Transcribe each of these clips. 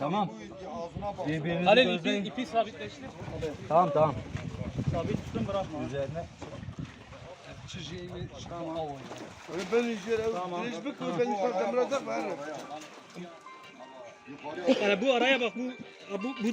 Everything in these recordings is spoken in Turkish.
Tamam. Birbirinizi Halil ipi, gözleyin. ipi sabitleştir. Tamam tamam. Sabit tutun bırakma. Üzerine. Ben işe tamam. Hiçbir kız ben işe demrede var. Yani bu araya bak bu bu bu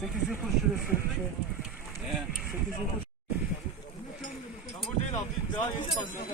800 kuruş şurası. Şey. 800 kuruş. Çamur değil abi. Daha yeni basıyor.